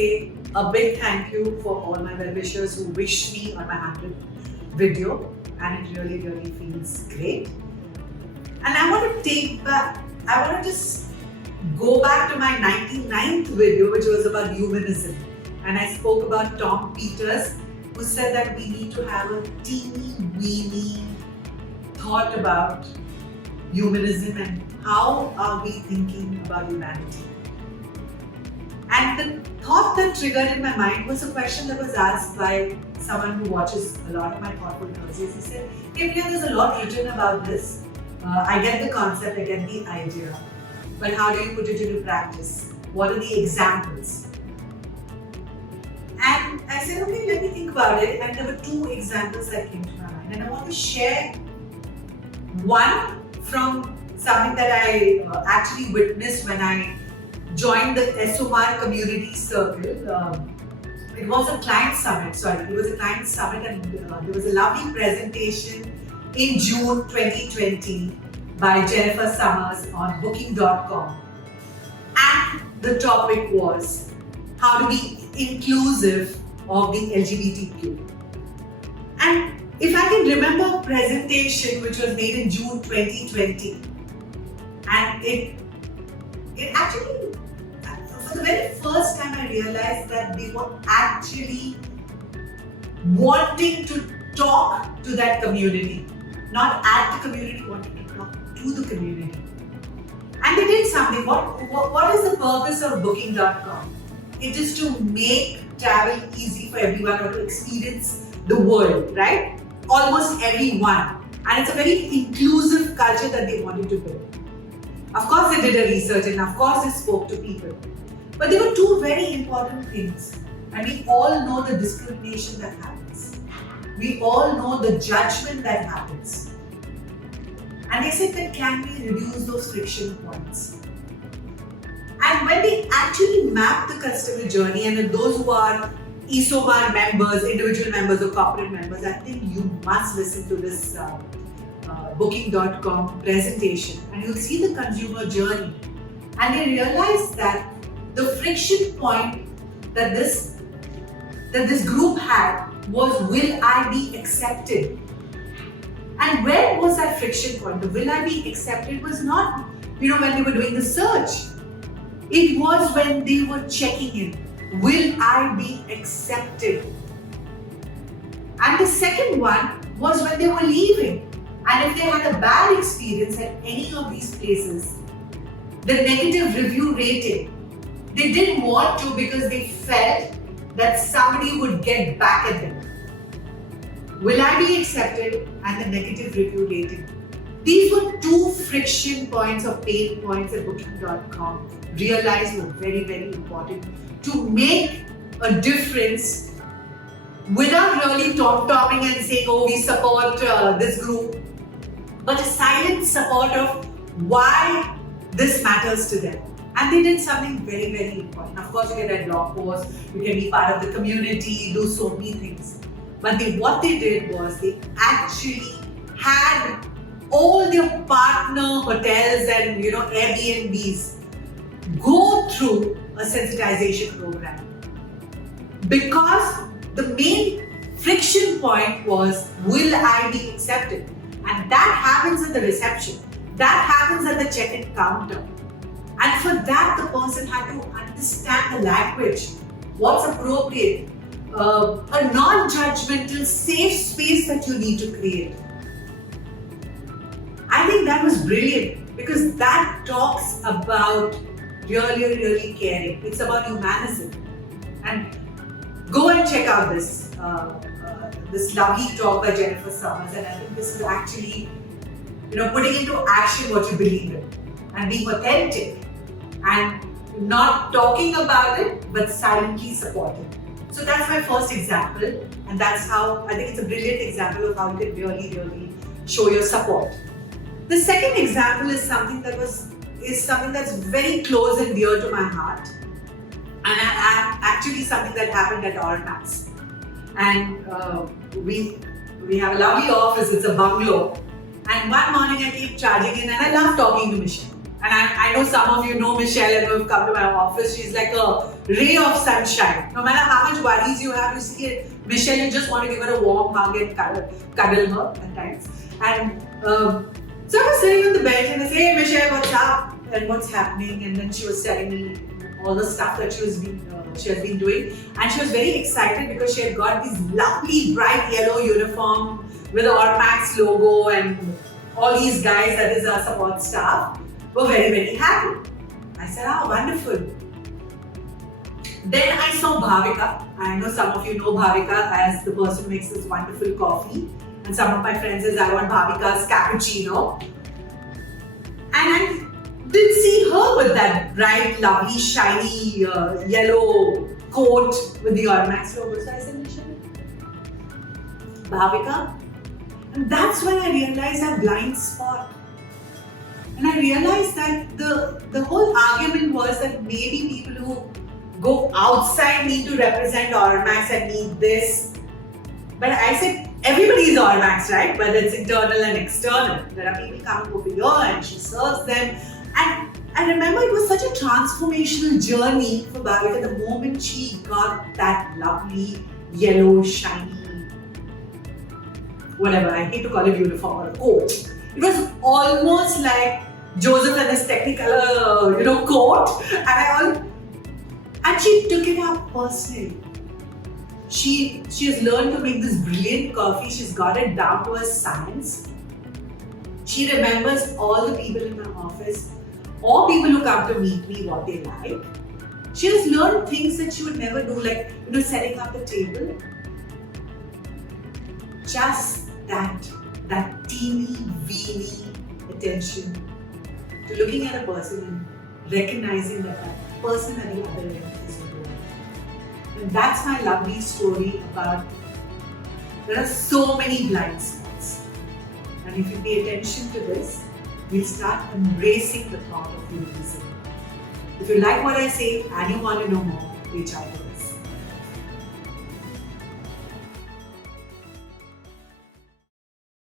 say a big thank you for all my well-wishers who wished me on my 100th video, and it really, really feels great. And I want to just go back to my 99th video, which was about humanism. And I spoke about Tom Peters, who said that we need to have a teeny weeny thought about humanism and how are we thinking about humanity. And the thought that triggered in my mind was a question that was asked by someone who watches a lot of my Thoughtful Thursdays. He said, hey Priya, there's a lot written about this. I get the concept, I get the idea, but how do you put it into practice? What are the examples? And I said, okay, let me think about it. And there were two examples that came to my mind. And I want to share one from something that I actually witnessed when I joined the SOMAR community circle. It was a client summit, and there was a lovely presentation in June 2020 by Jennifer Summers on Booking.com. And the topic was how to be inclusive of the LGBTQ. And if I can remember a presentation which was made in June 2020, and it actually, for the very first time I realized that they were actually wanting to talk to that community, not at the community, wanting to talk to the community. And they did something. What is the purpose of Booking.com? It is to make travel easy for everyone or to experience the world, right? Almost everyone. And it's a very inclusive culture that they wanted to build. Of course, they did a research and of course, they spoke to people. But there were two very important things. And we all know the discrimination that happens. We all know the judgment that happens. And they said that can we reduce those friction points? And when they actually map the customer journey, and if those who are ESOMAR members, individual members or corporate members, I think you must listen to this Booking.com presentation and you'll see the consumer journey. And they realize that the friction point that this group had was, will I be accepted? And where was that friction point? The will I be accepted was not, when they were doing the search. It was when they were checking in. Will I be accepted? And the second one was when they were leaving. And if they had a bad experience at any of these places, the negative review rating, they didn't want to because they felt that somebody would get back at them. Will I be accepted? And the negative review rating. These were two friction points or pain points that Booking.com realized were very, very important to make a difference without really tom-tomming and saying, oh, we support this group, but a silent support of why this matters to them. And they did something very, very important. Of course, you can write blog posts, you can be part of the community, do so many things. But what they did was they actually had all their partner hotels and Airbnbs go through a sensitization program. Because the main friction point was, will I be accepted? And that happens at the reception. That happens at the check-in counter. And for that, the person had to understand the language, what's appropriate, a non-judgmental, safe space that you need to create. I think that was brilliant because that talks about really, really caring. It's about humanism. And go and check out this lovely talk by Jennifer Summers. And I think this is actually, putting into action what you believe in and being authentic and not talking about it, but silently supporting. So that's my first example. And that's how, I think it's a brilliant example of how you can really, really show your support. The second example is something that's very close and dear to my heart, and actually something that happened at Allmax. And we have a lovely office. It's a bungalow. And one morning I keep charging in, and I love talking to Michelle. And I know some of you know Michelle and who have come to my office. She's like a ray of sunshine. No matter how much worries you have, you see Michelle, you just want to give her a warm hug and cuddle her at times. And so I was sitting on the bench and I say, hey Michelle, what's up? And what's happening? And then she was telling me all the stuff that she has been doing. And she was very excited because she had got this lovely bright yellow uniform with the Ormax logo, and all these guys, that is our support staff, were very, very happy. I said, oh, wonderful. Then I saw Bhavika. I know some of you know Bhavika as the person who makes this wonderful coffee. And some of my friends says, I want Bhavika's cappuccino. And I did see her with that bright, lovely, shiny yellow coat with the Ormax logo. So I said, Michelle, Bhavika. And that's when I realized our blind spot. And I realized that the whole argument was that maybe people who go outside need to represent Ormax and need this. But I said, everybody is Ormax, right? Whether it's internal and external. There are people coming over here and she serves them. And I remember it was such a transformational journey for Bhavika the moment she got that lovely, yellow, shiny, whatever, I hate to call it uniform or a coat. It was almost like Joseph and his Technicolor, coat. And she took it up personally. She has learned to make this brilliant coffee. She's got it down to a science. She remembers all the people in my office, or people who come to meet me, what they like. She has learned things that she would never do, like setting up the table. Just that teeny weeny attention to looking at a person and recognizing that person at the other end is a woman. And that's my lovely story about there are so many blind spots. And if you pay attention to this, we'll start embracing the thought of uniqueness. If you like what I say and you want to know more, reach out to me.